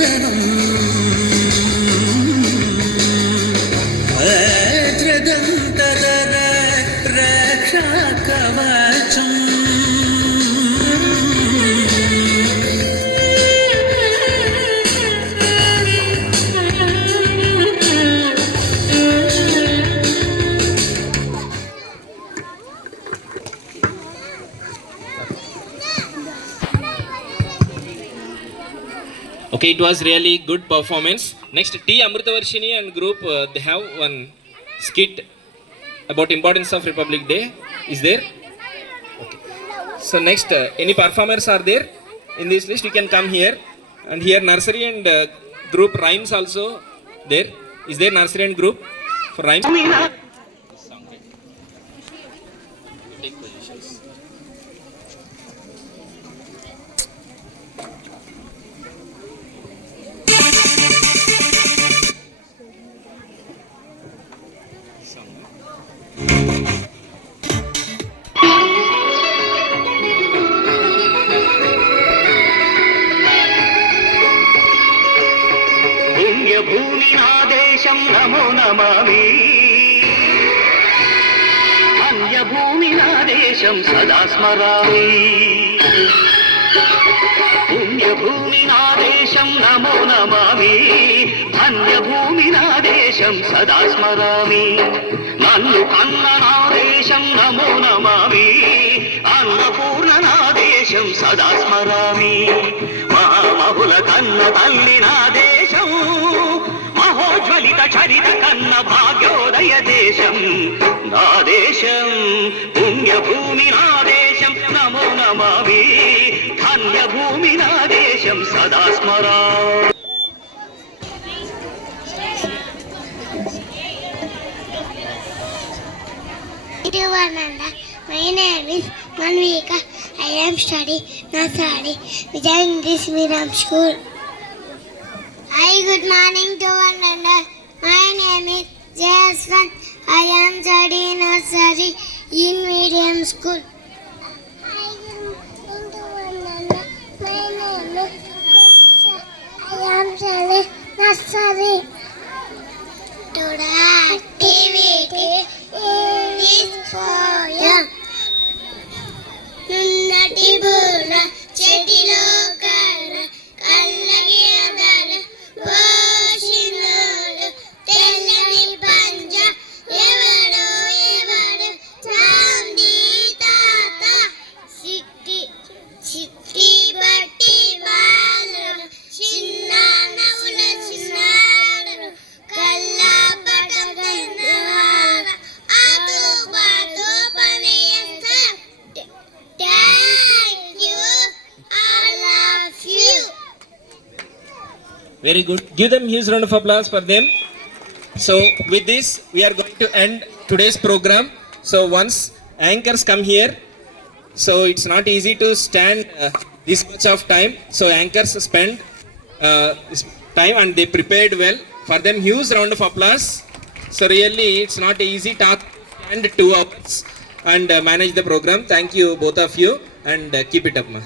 वदनं वज्रदन्तधर रक्षाकवचम् Okay, it was really good performance. Next, T. Amritavarshini and group, they have one skit about importance of Republic Day. Is there? Okay. So next, any performers are there in this list? You can come here. And here nursery and group rhymes also there. Is there nursery and group for rhymes? Take positions. భూమినాదేశం నమో నమామి అన్యభూమినాదేశం సదా స్మరామి పుణ్యభూమినాదేశం నమో నమామి ధన్యభూమినాదేశం సదా స్మరామి నన్ను కన్ననాదేశం నమో నమామి అన్నపూర్ణనాదేశం సదా స్మరామి మహామహుల కన్న తల్లినాదేశం మహోజ్వలిత చరిత కన్న భాగ్యోదయ దేశం నా దేశం పుణ్యభూమి నా దేశం నమో నమామి ధన్యభూమి నా దేశం సదా స్మరా. My name is Manvika. I am studying Nursery Vijay Miram School. Hi, good morning to one another. My name is Jaswan. I am studying Nursery in Medium School. Hi, good morning to one another. My name is Kusha. I am studying Nursery. Today activity is poem. నటి బూర చెటిలో కర్ర కళ్ళకి అదర పోషినోడు తెల్లని పంజ ఎవడు ఎవడు చాంది తాత సిట్టి చిట్టి బట్టి బాలుడు చిన్న నవ్వుల చిన్నాడు కల్లా పట్టదన్నవాడ ఆదు బాదు పని Very good. Give them huge round of applause for them. So with this, we are going to end today's program. So once anchors come here, so it's not easy to stand this much of time. So anchors spend this time and they prepared well. For them, huge round of applause. So really, it's not easy task and 2 hours and manage the program. Thank you both of you and keep it up, ma.